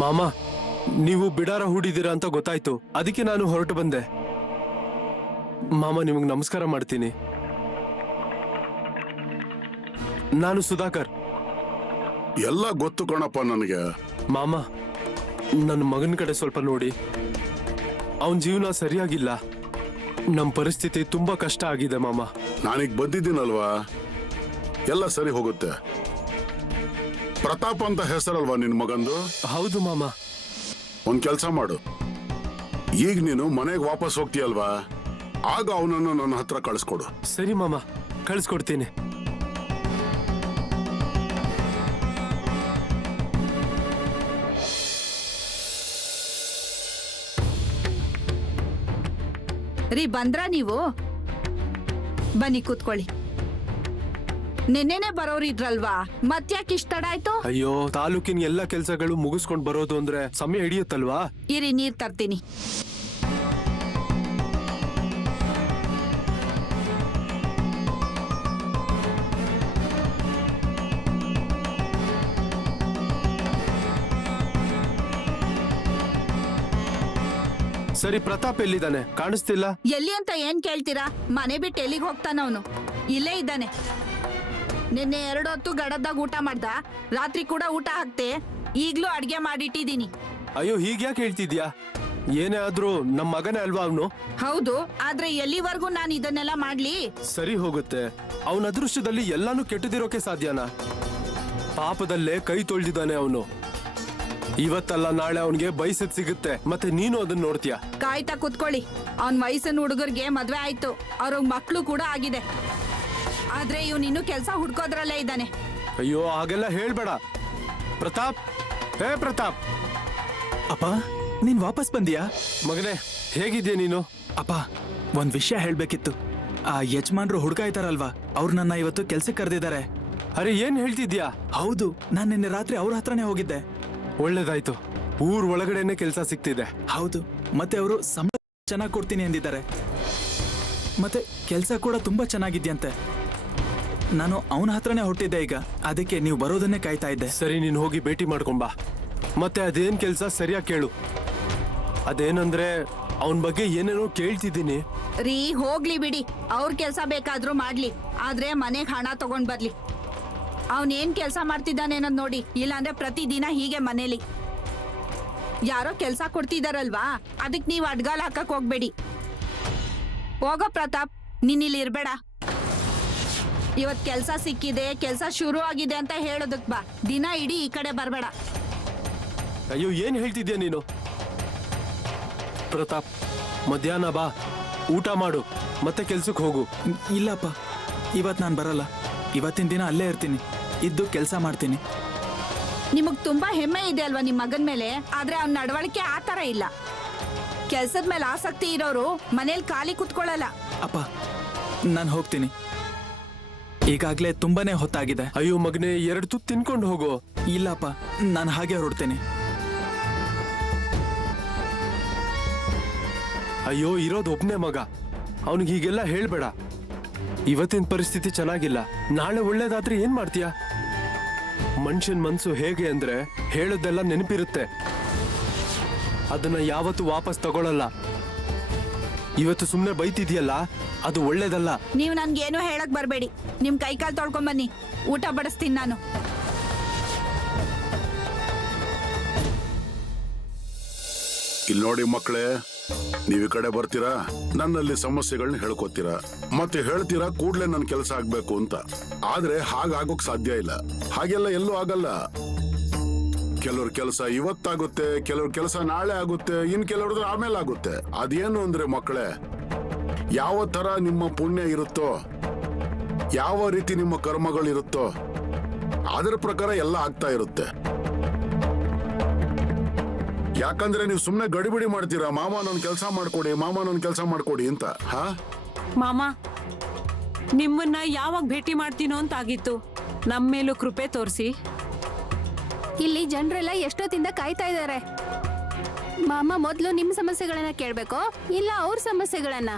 ಮಾಮ, ನೀವು ಬಿಡಾರ ಹೂಡಿದ್ದೀರಾ ಅಂತ ಗೊತ್ತಾಯ್ತು, ಅದಕ್ಕೆ ನಾನು ಹೊರಟು ಬಂದೆ. ಮಾಮ, ನಿಮಗೆ ನಮಸ್ಕಾರ ಮಾಡ್ತೀನಿ. ನಾನು ಸುಧಾಕರ್. ಎಲ್ಲ ಗೊತ್ತು ಕಣಪ್ಪ ನನಗೆ. ಮಾಮ, ನನ್ನ ಮಗನ ಕಡೆ ಸ್ವಲ್ಪ ನೋಡಿ. ಅವನ ಜೀವನ ಸರಿಯಾಗಿಲ್ಲ. ನಮ್ಮ ಪರಿಸ್ಥಿತಿ ತುಂಬಾ ಕಷ್ಟ ಆಗಿದೆ ಮಾಮ. ನಾನೀಗ ಬಂದಿದ್ದೀನಲ್ವಾ, ಎಲ್ಲ ಸರಿ ಹೋಗುತ್ತೆ. ಪ್ರತಾಪ್ ಅಂತ ಹೆಸರಲ್ವಾ ನಿನ್ ಮಗಂದು? ಹೌದು ಮಾಮ. ಒಂದ್ ಕೆಲ್ಸ ಮಾಡು, ಈಗ ನೀನು ಮನೆಗೆ ವಾಪಸ್ ಹೋಗ್ತೀಯಲ್ವಾ, ಆಗ ಅವನನ್ನು ನನ್ನ ಹತ್ರ ಕಳಿಸ್ಕೊಡು. ಸರಿ ಮಾಮ, ಕಳಿಸ್ಕೊಡ್ತೀನಿ. ರೀ, ಬಂದ್ರಾ ನೀವು? ಬನ್ನಿ ಕೂತ್ಕೊಳ್ಳಿ. ನೆನ್ನೆನೆ ಬರೋರು ಇದ್ರಲ್ವಾ, ಮತ್ತ್ಯಾಕೆ ಇಷ್ಟ ತಡ ಆಯ್ತು? ಅಯ್ಯೋ, ತಾಲೂಕಿನ ಎಲ್ಲ ಕೆಲಸಗಳು ಮುಗಿಸ್ಕೊಂಡು ಬರೋದು ಅಂದ್ರೆ ಸಮಯ ಹಿಡಿಯುತ್ತಲ್ವಾ? ಇರಿ, ನೀರ್ ತರ್ತೀನಿ. ಸರಿ, ಪ್ರತಾಪ್ ಎಲ್ಲಿದ್ದಾನೆ? ಕಾಣಿಸ್ತಿಲ್ಲ. ಎಲ್ಲಿ ಅಂತ ಏನ್ ಕೇಳ್ತೀರಾ? ಮನೆ ಬಿಟ್ಟು ಎಲ್ಲಿಗೆ ಹೋಗ್ತಾನ ಅವನು? ಇಲ್ಲೇ ಇದ್ದಾನೆ. ನಿನ್ನೆ 2 ಹೊತ್ತು ಗಡದ್ದಾಗ ಊಟ ಮಾಡ್ದ, ರಾತ್ರಿ ಕೂಡ ಊಟ ಹಾಕ್ತೆ, ಈಗ್ಲೂ ಅಡ್ಗೆ ಮಾಡಿಟ್ಟಿದೀನಿ. ಅಯ್ಯೋ, ಹೀಗ್ಯಾಕೆ ಹೇಳ್ತಿದ್ಯಾ? ಏನೇ ಆದ್ರೂ ನಮ್ಮ ಮಗನೇ ಅಲ್ವಾ ಅವನು? ಹೌದು, ಆದ್ರೆ ಎಲ್ಲಿವರೆಗೂ ನಾನು ಇದನ್ನೆಲ್ಲ ಮಾಡ್ಲಿ? ಸರಿ ಹೋಗುತ್ತೆ. ಅವನ ಅದೃಷ್ಟದಲ್ಲಿ ಎಲ್ಲಾನು ಕೆಟ್ಟದಿರೋಕೆ ಸಾಧ್ಯನಾ? ಪಾಪದಲ್ಲೇ ಕೈ ತೊಳ್ದಿದ್ದಾನೆ ಅವನು. ಇವತ್ತಲ್ಲ ನಾಳೆ ಅವನಿಗೆ ಬಯಸದ್ ಸಿಗುತ್ತೆ, ಮತ್ತೆ ನೀನು ಅದನ್ನ ನೋಡ್ತೀಯ. ಕಾಯ್ತಾ ಕುತ್ಕೊಳ್ಳಿ. ಅವನ್ ವಯಸ್ಸಿನ ಹುಡುಗರ್ಗೆ ಮದ್ವೆ ಆಯ್ತು, ಅವ್ರಿಗೆ ಮಕ್ಳು ಕೂಡ ಆಗಿದೆ. ಆದ್ರೆ ಇವನ್ ಇನ್ನು ಕೆಲ್ಸ ಹುಡ್ಕೋದ್ರಲ್ಲೇ ಇದ್ದಾನೆ. ಅಯ್ಯೋ, ಹಾಗೆಲ್ಲ ಹೇಳ್ಬೇಡ ಪ್ರತಾಪ್. ಹೇ ಪ್ರತಾಪ್. ಅಪ್ಪ, ನೀನ್ ವಾಪಸ್ ಬಂದಿಯಾ? ಮಗನೇ, ಹೇಗಿದ್ಯಾ ನೀನು? ಅಪ್ಪ, ಒಂದ್ ವಿಷಯ ಹೇಳ್ಬೇಕಿತ್ತು. ಆ ಯಜಮಾನ್ರು ಹುಡುಗ ಇದ್ದಾರಲ್ವಾ, ಅವ್ರು ನನ್ನ ಇವತ್ತು ಕೆಲ್ಸಕ್ಕೆ ಕರೆದಿದ್ದಾರೆ. ಅರೆ, ಏನ್ ಹೇಳ್ತಿದ್ಯಾ? ಹೌದು, ನಾನ್ ನಿನ್ನೆ ರಾತ್ರಿ ಅವ್ರ ಹತ್ರನೇ ಹೋಗಿದ್ದೆ. ಒಳ್ಳೇದಾಯ್ತು, ಊರ್ ಒಳಗಡೆನೆ ಕೆಲ್ಸ ಸಿಗ್ತಿದೆ. ಹೌದು, ಮತ್ತೆ ಅವರು ಸಂಬಳ ಚೆನ್ನಾಗಿ ಕೊಡ್ತೀನಿ ಅಂದಿದ್ದಾರೆ. ಮತ್ತೆ ಕೆಲ್ಸ ಕೂಡ ತುಂಬಾ ಚೆನ್ನಾಗಿದ್ಯಂತೆ. ನಾನು ಅವನ ಹತ್ರನೇ ಹೊರಟಿದ್ದೆ ಈಗ, ಅದಕ್ಕೆ ನೀವು ಬರೋದನ್ನೇ ಕಾಯ್ತಾ ಇದ್ದೆ. ಸರಿ, ನೀನು ಹೋಗಿ ಭೇಟಿ ಮಾಡ್ಕೊಂಬಾ. ಮತ್ತೆ ಅದೇನ್ ಕೆಲ್ಸ ಸರಿಯಾಗಿ ಕೇಳು. ಅದೇನಂದ್ರೆ ಅವನ ಬಗ್ಗೆ ಏನೇನೋ ಕೇಳ್ತಿದ್ದೀನಿ. ರೀ, ಹೋಗ್ಲಿ ಬಿಡಿ, ಅವ್ರ ಕೆಲ್ಸ ಬೇಕಾದ್ರೂ ಮಾಡ್ಲಿ, ಆದ್ರೆ ಮನೆಗ್ ಹಣ ತಗೊಂಡ್ ಬರ್ಲಿ. ಅವನ್ ಏನ್ ಕೆಲ್ಸ ಮಾಡ್ತಿದ್ದಾನೆ ಅನ್ನೋದ್ ನೋಡಿ, ಇಲ್ಲಾಂದ್ರೆ ಪ್ರತಿದಿನ ಹೀಗೆ ಮನೇಲಿ ಯಾರೋ ಕೆಲ್ಸ ಕೊಡ್ತಿದಾರಲ್ವಾ, ಅದಕ್ ನೀವ್ ಅಡ್ಗಾಲ್ ಹಾಕಕ್ ಹೋಗ್ಬೇಡಿ. ಹೋಗೋ ಪ್ರತಾಪ್, ನೀನ್ ಇಲ್ಲಿ ಇರ್ಬೇಡ. ಇವತ್ ಕೆಲ್ಸ ಸಿಕ್ಕಿದೆ, ಕೆಲ್ಸ ಶುರು ಆಗಿದೆ ಅಂತ ಹೇಳೋದಕ್ ಬಾ, ದಿನ ಇಡೀ ಈ ಕಡೆ ಬರ್ಬೇಡ. ಅಯ್ಯೋ, ಏನ್ ಹೇಳ್ತಿದ್ಯಾ ನೀನು? ಪ್ರತಾಪ್, ಮಧ್ಯಾಹ್ನ ಬಾ, ಊಟ ಮಾಡು, ಮತ್ತೆ ಕೆಲ್ಸಕ್ಕೆ ಹೋಗು. ಇಲ್ಲಪ್ಪ, ಇವತ್ ನಾನು ಬರಲ್ಲ. ಇವತ್ತಿನ ದಿನ ಅಲ್ಲೇ ಇರ್ತೀನಿ, ಇದ್ದು ಕೆಲಸ ಮಾಡ್ತೀನಿ. ನಿಮಗ್ ತುಂಬಾ ಹೆಮ್ಮೆ ಇದೆ ಅಲ್ವಾ ನಿಮ್ ಮಗನ್ ಮೇಲೆ, ಆದ್ರೆ ಅವ್ನ ನಡವಳಿಕೆ ಆ ತರ ಇಲ್ಲ. ಕೆಲ್ಸದ ಮೇಲೆ ಆಸಕ್ತಿ ಇರೋರು ಮನೇಲಿ ಖಾಲಿ ಕುತ್ಕೊಳ್ಳಲ್ಲ. ಅಪ್ಪ, ನಾನು ಹೋಗ್ತೀನಿ, ಈಗಾಗ್ಲೇ ತುಂಬಾನೇ ಹೊತ್ತಾಗಿದೆ. ಅಯ್ಯೋ ಮಗನೇ, 2 ತುತ್ತು ತಿನ್ಕೊಂಡು ಹೋಗು. ಇಲ್ಲಪ್ಪ, ನಾನು ಹಾಗೆ ಹೊರಡ್ತೇನೆ. ಅಯ್ಯೋ, ಇರೋದು ಒಬ್ನೇ ಮಗ, ಅವನಿಗೆ ಹೀಗೆಲ್ಲ ಹೇಳ್ಬೇಡ. ಇವತ್ತಿನ ಪರಿಸ್ಥಿತಿ ಚೆನ್ನಾಗಿಲ್ಲ, ನಾಳೆ ಒಳ್ಳೇದಾದ್ರೆ ಏನ್ ಮಾಡ್ತೀಯ? ಮನುಷ್ಯನ್ ಮನ್ಸು ಹೇಗೆ ಅಂದ್ರೆ ಹೇಳೋದೆಲ್ಲ ನೆನಪಿರುತ್ತೆ, ಅದನ್ನ ಯಾವತ್ತು ವಾಪಸ್ ತಗೊಳಲ್ಲ. ಇವತ್ತು ಸುಮ್ನೆ ಬೈತಿದ್ಯಲ್ಲ, ಅದು ಒಳ್ಳೇದಲ್ಲ. ನೀವ್ ನನ್ಗೇನು ಹೇಳಕ್ ಬರ್ಬೇಡಿ. ನಿಮ್ ಕೈಕಾಲ್ ತೊಳ್ಕೊಂಡ್ ಬನ್ನಿ, ಊಟ ಬಡಿಸ್ತೀನಿ ನಾನು. ಇಲ್ಲಿ ನೋಡಿ ಮಕ್ಕಳೇ, ನೀವ್ ಈ ಕಡೆ ಬರ್ತೀರಾ, ನನ್ನಲ್ಲಿ ಸಮಸ್ಯೆಗಳನ್ನ ಹೇಳ್ಕೊತೀರಾ, ಮತ್ತೆ ಹೇಳ್ತೀರಾ ಕೂಡ್ಲೆ ನನ್ ಕೆಲಸ ಆಗ್ಬೇಕು ಅಂತ. ಆದ್ರೆ ಹಾಗಾಗೋಕ್ ಸಾಧ್ಯ ಇಲ್ಲ, ಹಾಗೆಲ್ಲ ಎಲ್ಲೂ ಆಗಲ್ಲ. ಕೆಲವ್ರ ಕೆಲಸ ಇವತ್ತಾಗುತ್ತೆ, ಕೆಲವ್ರ ಕೆಲಸ ನಾಳೆ ಆಗುತ್ತೆ, ಇನ್ ಕೆಲವ್ರದ್ದು ಆಮೇಲೆ ಆಗುತ್ತೆ. ಅದೇನು ಅಂದ್ರೆ ಮಕ್ಕಳೇ, ಯಾವ ತರ ನಿಮ್ಮ ಪುಣ್ಯ ಇರುತ್ತೋ, ಯಾವ ರೀತಿ ನಿಮ್ಮ ಕರ್ಮಗಳಿರುತ್ತೋ, ಅದರ ಪ್ರಕಾರ ಎಲ್ಲ ಆಗ್ತಾ ಇರುತ್ತೆ. ಯಾಕಂದ್ರೆ ನೀವು ಸುಮ್ನೆ ಗಡಿಬಿಡಿ ಮಾಡ್ತೀರಾ, ಮಾಮ ನನ್ ಕೆಲಸ ಮಾಡ್ಕೊಡಿ, ಮಾಮ ನನ್ ಕೆಲಸ ಮಾಡ್ಕೊಡಿ ಅಂತ. ಹಾ ಮಾಮ, ನಿಮ್ಮನ್ನ ಯಾವಾಗ ಭೇಟಿ ಮಾಡ್ತೀನೋ ಅಂತ ಆಗಿತ್ತು. ನಮ್ಮ ಮೇಲೂ ಕೃಪೆ ತೋರಿಸಿ. ಇಲ್ಲಿ ಜನರೆಲ್ಲ ಎಷ್ಟೊತ್ತಿಂದ ಕಾಯ್ತಾ ಇದ್ದಾರೆ. ಮಾಮ ಮೊದಲು ನಿಮ್ಮ ಸಮಸ್ಯೆಗಳನ್ನ ಕೇಳ್ಬೇಕೋ ಇಲ್ಲ ಅವ್ರ ಸಮಸ್ಯೆಗಳನ್ನ?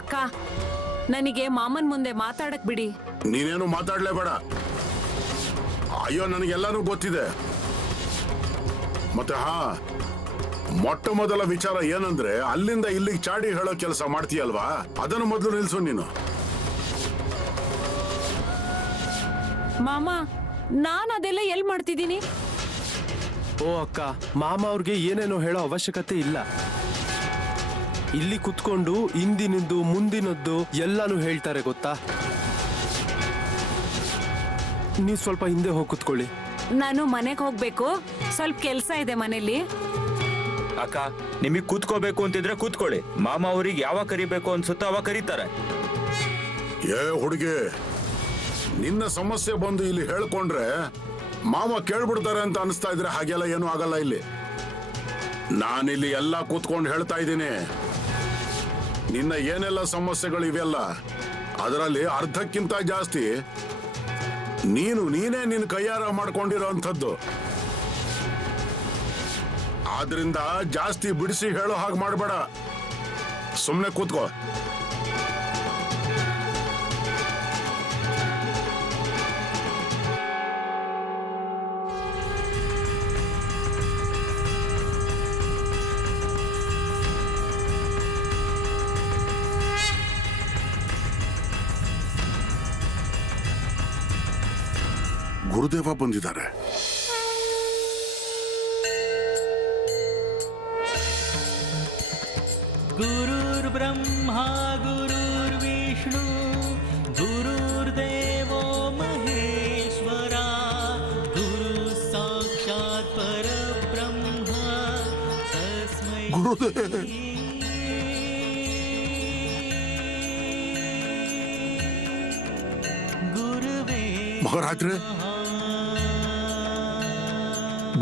ಅಕ್ಕ, ನನಗೆ ಮಾಮನ್ ಮುಂದೆ ಮಾತಾಡಕ್ ಬಿಡಿ. ನೀನೇನು ಮಾತಾಡ್ಲೇಬೇಡ. ಅಯ್ಯೋ, ನನಗೆಲ್ಲಾನು ಗೊತ್ತಿದೆ. ಮತ್ತೆ ಮೊಟ್ಟ ಮೊದಲ ವಿಚಾರ ಏನಂದ್ರೆ ಅಲ್ಲಿಂದ ಇಲ್ಲಿಗೆ ಚಾಡಿ ಹೇಳೋ ಕೆಲಸ ಮಾಡ್ತೀಯಲ್ವಾ, ಅದನ್ನು ಮೊದಲು ನಿಲ್ಸು ನೀನು. ಮಾಮ ನಾನ್ ಅದೆಲ್ಲ ಎಲ್ ಮಾಡ್ತಿದ್ದೀನಿ? ಓ ಅಕ್ಕ, ಮಾಮ ಅವ್ರಿಗೆ ಏನೇನೋ ಹೇಳೋ ಅವಶ್ಯಕತೆ ಇಲ್ಲ. ಇಲ್ಲಿ ಕುತ್ಕೊಂಡು ಇಂದಿನದ್ದು ಮುಂದಿನದ್ದು ಎಲ್ಲಾನು ಹೇಳ್ತಾರೆ ಗೊತ್ತಾ. ನೀವು ಸ್ವಲ್ಪ ಹಿಂದೆ ಹೋಗಿ ಕುತ್ಕೊಳ್ಳಿ. ನಾನು ಮನೆಗೆ ಹೋಗ್ಬೇಕು, ಸ್ವಲ್ಪ ಕೆಲ್ಸ ಇದೆ ಮನೇಲಿ. ಅಕ್ಕ, ನಿಮಗ್ ಕೂತ್ಕೋಬೇಕು ಅಂತಿದ್ರೆ ಕೂತ್ಕೊಳ್ಳಿ. ಮಾಮ ಅವ್ರಿಗೆ ಯಾವಾಗ ಕರಿಬೇಕು ಅನ್ಸುತ್ತೋ ಅವಾಗ ಕರೀತಾರೆ. ಏ ಹುಡುಗಿ, ನಿನ್ನ ಸಮಸ್ಯೆ ಬಂದು ಇಲ್ಲಿ ಹೇಳ್ಕೊಂಡ್ರೆ ಮಾವ ಕೇಳ್ಬಿಡ್ತಾರೆ ಅಂತ ಅನಿಸ್ತಾ ಇದ್ರೆ ಹಾಗೆಲ್ಲ ಏನೂ ಆಗಲ್ಲ. ಇಲ್ಲಿ ನಾನಿಲ್ಲಿ ಎಲ್ಲ ಕೂತ್ಕೊಂಡು ಹೇಳ್ತಾ ಇದ್ದೀನಿ. ನಿನ್ನ ಏನೆಲ್ಲ ಸಮಸ್ಯೆಗಳು ಇವೆಲ್ಲ ಅದರಲ್ಲಿ ಅರ್ಧಕ್ಕಿಂತ ಜಾಸ್ತಿ ನೀನೇ ನಿನ್ನ ಕೈಯಾರ ಮಾಡ್ಕೊಂಡಿರೋ ಅಂಥದ್ದು. ಆದ್ರಿಂದ ಜಾಸ್ತಿ ಬಿಡಿಸಿ ಹೇಳೋ ಹಾಗೆ ಮಾಡಬೇಡ, ಸುಮ್ಮನೆ ಕೂತ್ಕೋ. ಗುರುದೇವ ಬಂದಿದ್ದಾರೆ. गुरुर्ब्रह्मा गुरुर्विष्णु गुरुर्देवो महेश्वरा गुरु साक्षात् परब्रह्म तस्मै ಗುರುದೇವ गुरुवे ಮಹಾರಾಜ್ರೆ,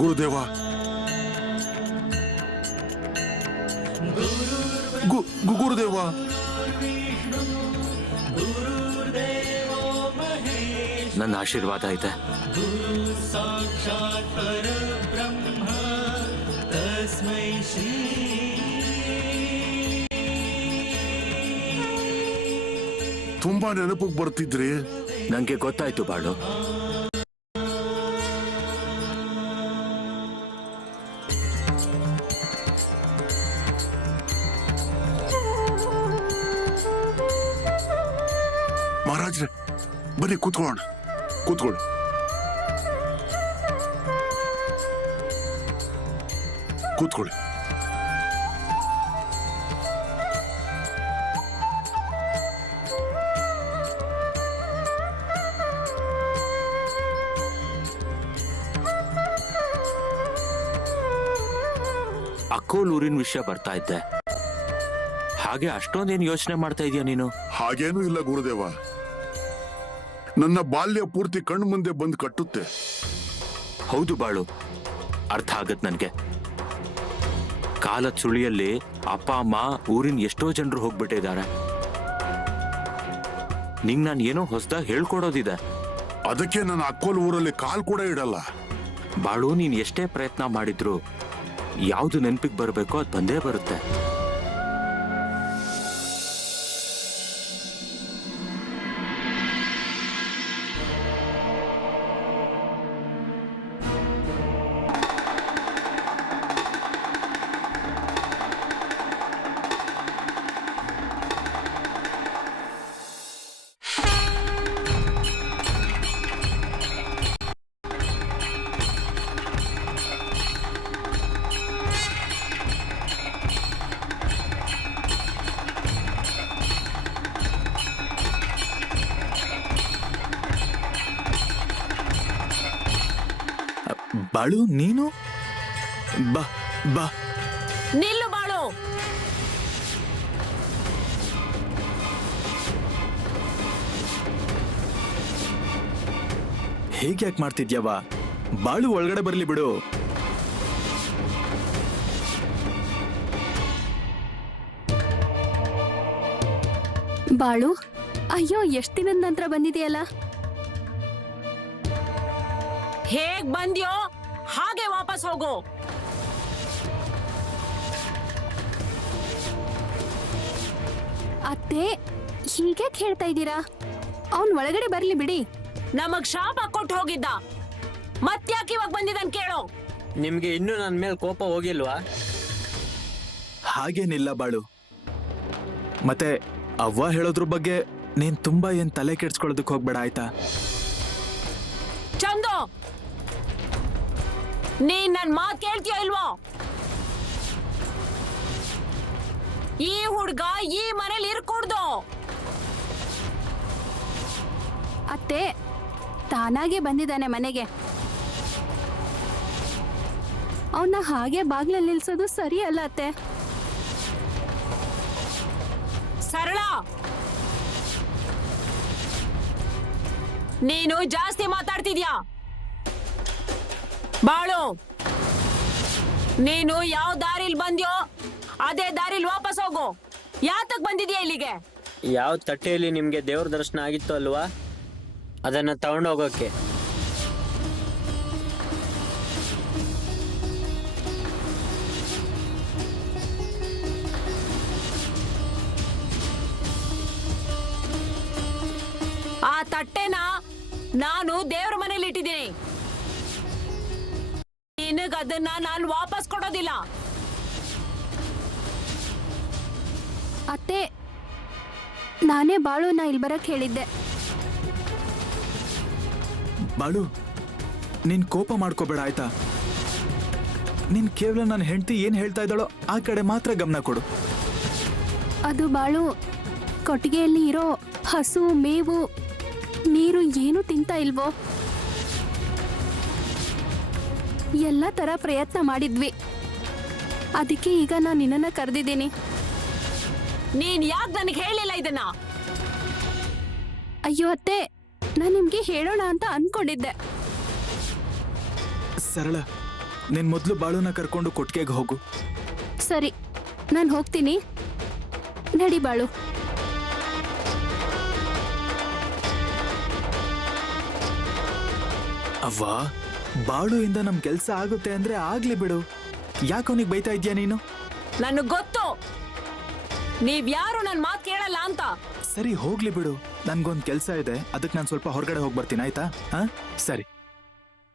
ಗುರುದೇವ, ಗುರುದೇವ, ನನ್ನ ಆಶೀರ್ವಾದ ಐತೆ. साक्षात् परब्रह्म तस्मै श्री ತುಂಬಾ ನೆನಪಿಗೆ ಬರ್ತಿದ್ರಿ. ನಂಗೆ ಗೊತ್ತಾಯ್ತು ಬಾಳು. ಮಹಾರಾಜ್ರೆ, ಬನ್ನಿ ಕೂತ್ಕೊಳ್ಳೋಣ. ಕೂತ್ಕೊಳ್ಳಿ. ಕೂತ್ಕೊಳ್ಳಿ. ಅಕ್ಕೋಲೂರಿನ ವಿಷಯ ಬರ್ತಾ ಇದ್ದೆ. ಹಾಗೆ ಅಷ್ಟೊಂದೇನು ಯೋಚನೆ ಮಾಡ್ತಾ ಇದೀಯ ನೀನು? ಹಾಗೇನೂ ಇಲ್ಲ ಗುರುದೇವ, ನನ್ನ ಬಾಲ್ಯ ಪೂರ್ತಿ ಕಣ್ಣು ಮುಂದೆ ಬಂದು ಕಟ್ಟುತ್ತೆ. ಹೌದು ಬಾಳು, ಅರ್ಥ ಆಗತ್ ನನ್ಗೆ. ಕಾಲದ ಸುಳಿಯಲ್ಲಿ ಅಪ್ಪ ಅಮ್ಮ ಊರಿನ ಎಷ್ಟೋ ಜನರು ಹೋಗ್ಬಿಟ್ಟಿದ್ದಾರೆ. ನಿಂಗ್ ನಾನು ಏನೋ ಹೊಸದಾಗಿ ಹೇಳ್ಕೊಡೋದಿದೆ. ಅದಕ್ಕೆ ನನ್ನ ಅಕ್ಕೋಲ್ ಊರಲ್ಲಿ ಕಾಲ್ ಕೂಡ ಇಡಲ್ಲ. ಬಾಳು, ನೀನ್ ಎಷ್ಟೇ ಪ್ರಯತ್ನ ಮಾಡಿದ್ರು ಯಾವ್ದು ನೆನಪಿಗೆ ಬರಬೇಕೋ ಅದು ಬಂದೇ ಬರುತ್ತೆ. ಬಾಳು, ನೀನು ಬಾ ಬಾ. ನಿಲ್ಲು ಬಾಳು. ಹೇಗೆ ಯಾಕೆ ಮಾಡ್ತಿದ್ಯಾವ? ಬಾಳು ಒಳಗಡೆ ಬರ್ಲಿ ಬಿಡು. ಬಾಳು, ಅಯ್ಯೋ, ಎಷ್ಟ್ ದಿನದ ನಂತರ ಬಂದಿದೆಯಲ್ಲ. ಹೇಗ್ ಬಂದ್ಯೋ ಹಾಗೆ ವಾಪಸ್ ಹೋಗು. ಅತ್ತೆ, ಹೀಗೆ ಹೇಳ್ತಾ ಇದ್ದೀರಾ? ಅವ್ನ್ ಒಳಗಡೆ ಬರ್ಲಿ ಬಿಡಿ. ನಮಗ್ ಶಾಪ ಕೊಟ್ಟು ಹೋಗಿದ್ದ, ಮತ್ತ್ಯಾಕೆ ಇವಾಗ ಬಂದಿದ್ದಾನ್ ಕೇಳೋ. ನಿಮ್ಗೆ ಇನ್ನೂ ನನ್ನ ಮೇಲೆ ಕೋಪ ಹೋಗಿಲ್ವಾ? ಹಾಗೇನಿಲ್ಲ ಬಾಳು. ಮತ್ತೆ ಅವ್ವ ಹೇಳೋದ್ರ ಬಗ್ಗೆ ನೀನ್ ತುಂಬಾ ಏನ್ ತಲೆ ಕೆಡ್ಸ್ಕೊಳ್ಳೋದಕ್ಕೆ ಹೋಗ್ಬೇಡ ಆಯ್ತಾ? ಚಂದು, ನೀನ್ ನನ್ ಮಾತ್ ಕೇಳ್ತೀಯ ಇಲ್ವೋ? ಈ ಹುಡ್ಗ ಈ ಮನೇಲಿ ಇರ್ಕೂಡ್ದು. ಅತ್ತೆ ತಾನಾಗೆ ಬಂದಿದ್ದಾನೆ ಮನೆಗೆ. ಅವನ್ನ ಹಾಗೆ ಬಾಗ್ಲಲ್ಲಿ ನಿಲ್ಸೋದು ಸರಿ ಅಲ್ಲ ಅತ್ತೆ. ಸರಳ, ನೀನು ಜಾಸ್ತಿ ಮಾತಾಡ್ತಿದ್ಯಾ. ಬಾಳು, ನೀನು ಯಾವ ದಾರಿಲ್ ಬಂದ್ಯೋ ಅದೇ ದಾರಿಲ್ ವಾಪಸ್ ಹೋಗು. ಯಾತಕ್ ಬಂದಿದ್ಯಾ ಇಲ್ಲಿಗೆ? ಯಾವ ತಟ್ಟೆಯಲ್ಲಿ ನಿಮ್ಗೆ ದೇವ್ರ ದರ್ಶನ ಆಗಿತ್ತು ಅಲ್ವಾ, ಅದನ್ನ ತಗೊಂಡೋಗೋಕೆ. ಆ ತಟ್ಟೆನ ನಾನು ದೇವ್ರ ಮನೇಲಿ ಇಟ್ಟಿದ್ದೀನಿ. ನಿನಗ್ ಅದನ್ನ ನಾನು ವಾಪಸ್ ಕೊಡೋದಿಲ್ಲ. ಅತ್ತೆ ನಾನೇ ಬಾಳುನ ಇಲ್ಲಿ ಬರಕ್ ಹೇಳಿದ್ದೆ. ಬಾಳು, ನೀನ್ ಕೋಪ ಮಾಡ್ಕೋಬೇಡ ಆಯ್ತಾ? ನೀನ್ ಕೇವಲ ನನ್ನ ಹೆಂಡತಿ ಏನ್ ಹೇಳ್ತಾ ಇದ್ದಾಳೋ ಆ ಕಡೆ ಮಾತ್ರ ಗಮನ ಕೊಡು. ಅದು ಬಾಳು, ಕೊಟ್ಟಿಗೆಯಲ್ಲಿ ಇರೋ ಹಸು, ಮೇವು, ನೀರು ಏನು ತಿಂತಾ ಇಲ್ವೋ? ಎಲ್ಲ ತರ ಪ್ರಯತ್ನ ಮಾಡಿದ್ವಿ. ಅದಕ್ಕೆ ಈಗ ನಾನು ನಿನ್ನನ್ನ ಕರೆದಿದ್ದೀನಿ. ನೀನ್ ಯಾಕೆ ನನಗೆ ಹೇಳಿಲ್ಲ ಇದನ್ನ? ಅಯ್ಯೋ ಅತ್ತೆ, ನಾನು ನಿಮ್ಗೆ ಹೇಳೋಣ ಅಂತ ಅನ್ಕೊಂಡಿದ್ದೆ. ಸರಳ, ನೀನ್ ಮೊದ್ಲು ಬಾಳುನ ಕರ್ಕೊಂಡು ಕೊಟ್ಟಿಗೆಗೆ ಹೋಗು. ಸರಿ, ನಾನು ಹೋಗ್ತೀನಿ. ನಡಿ ಬಾಳು. ಅವ್ವ, ಬಾಳುಯಿಂದ ನಮ್ ಕೆಲ್ಸ ಆಗುತ್ತೆ ಅಂದ್ರೆ ಆಗ್ಲಿ ಬಿಡು. ಯಾಕವನಿಗೆ ಬೈತಾ ಇದ್ಯಾ ನೀನು? ನನಗ್ ಗೊತ್ತು ನೀವ್ಯಾರು ನನ್ ಮಾತ್ ಕೇಳಲ್ಲ ಅಂತ. ಸರಿ ಹೋಗ್ಲಿ ಬಿಡು, ನನ್ಗೊಂದ್ ಕೆಲ್ಸ ಇದೆ, ಅದಕ್ಕೆ ನಾನು ಸ್ವಲ್ಪ ಹೊರಗಡೆ ಹೋಗಿ ಬರ್ತೀನಿ ಆಯ್ತಾ? ಹಾ ಸರಿ.